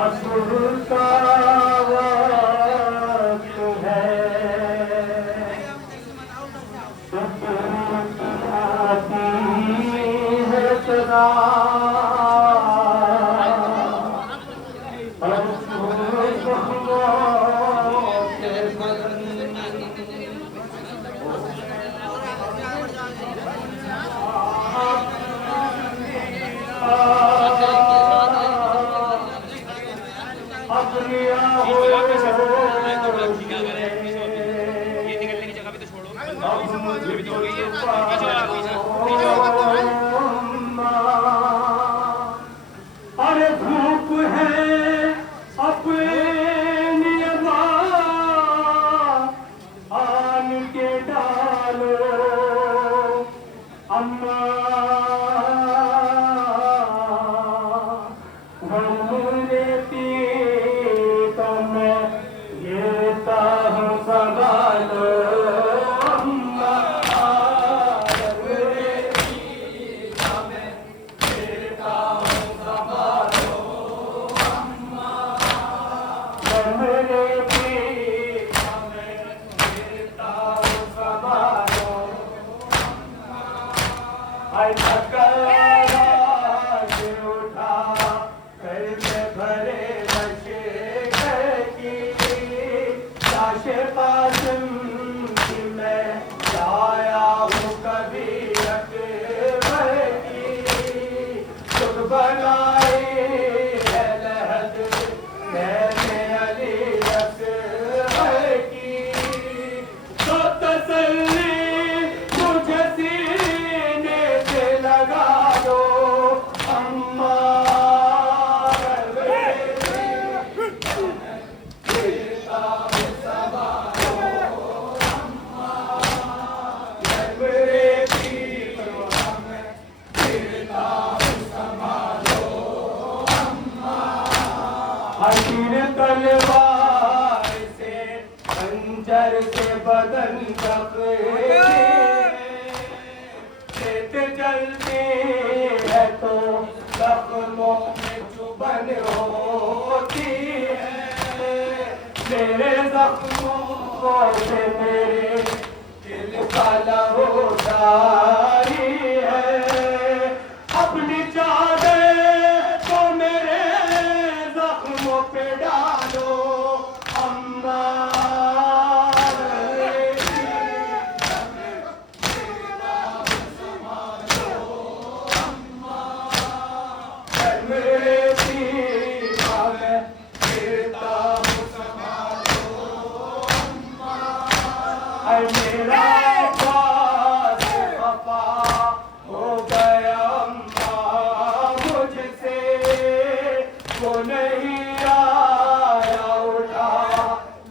असुर का वक्त है, आती है सदा, अरे धूप है अपनी आन के डालो अम्मा, घूमने की तो मैं गिरता हूँ संभालो अम्मा, घूमने की तो मैं गिरता हूँ संभालो अम्मा, घूमने की तो मैं गिरता हूँ संभालो अम्मा। उठा करके भरे नशे की लाशे कासिम की मैं लाया हूँ कभी अकबर की, खुद बनाई है लहद मैंने अली अकबर की, तो तसल्ली मुझे सीने से लगा दो अम्मा, हसीन तलवार से खंजर से बदन जलते जलते है तो जख्मों में चुभन होती है, मेरे जख्मों से मेरे दिल का लहू जारी है, अपनी चादर तो मेरे जख्मों पे डालो अम्मा, मेरा ख्वाब खफा हो गया अम्मा मुझसे, वो नहीं आया उठा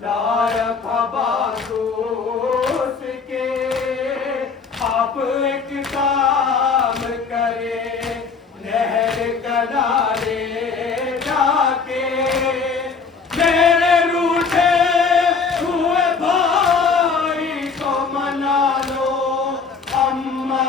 लाया था बासूस के, आप एक काम करे नहर किनारे जाके मेरे रूठे हुए भाई को मना लो अम्मा,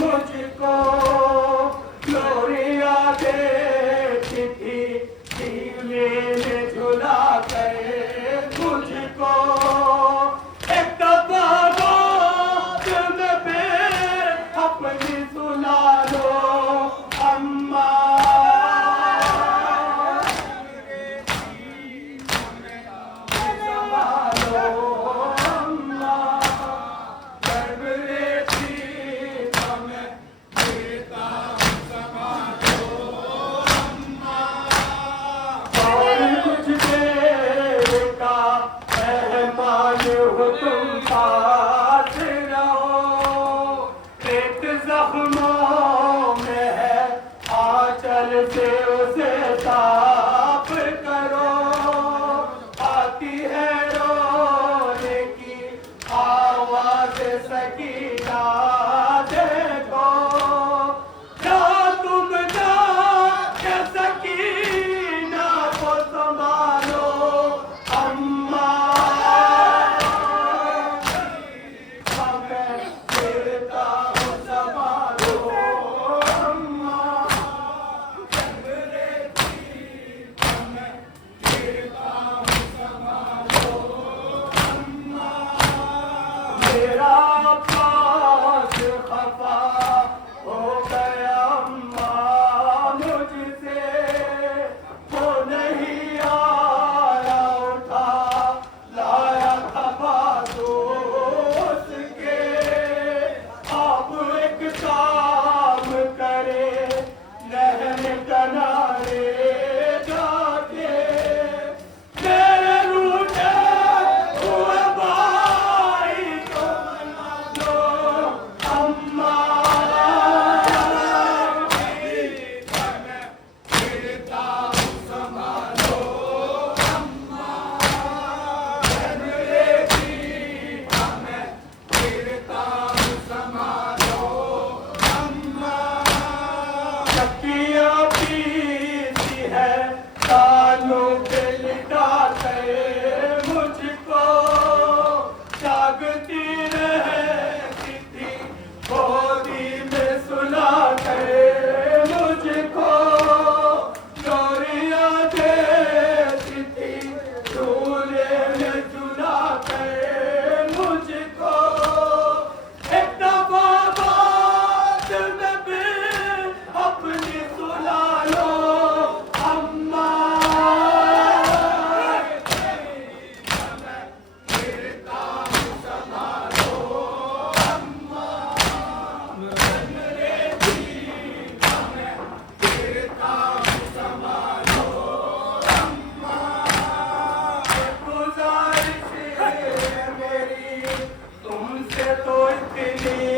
मुझको लोरिया देती थी दीवले में झुला गए मुझको, एक दफा दिल में फिर अपनी सुना लो अम्मा, संभालो अम्मा, गर्भ लेती सकीना देखो, क्या तुम जाके सकीना को संभालो अम्मा, हमें गिरता हूँ संभालो अम्मा, मेरा पास खफा हो गया अम्मा मुझसे, वो नहीं आया उठा लाया खफा दोस्त के, आप एक काम करे नहर किनारे जाके मेरे रूठे हुए भाई को मना लो अम्मा, चक्कियाँ पीती है तालों पे लिटाते मुझको, जागती रहती थी गोदी में सुलाते मुझको, चोरियाँ देती थी चूल्हे में चुलाते मुझको, एक दफा बात में भी अपनी सुला लो अम्मा, गुजारिश है मेरी तुमसे तो इतनी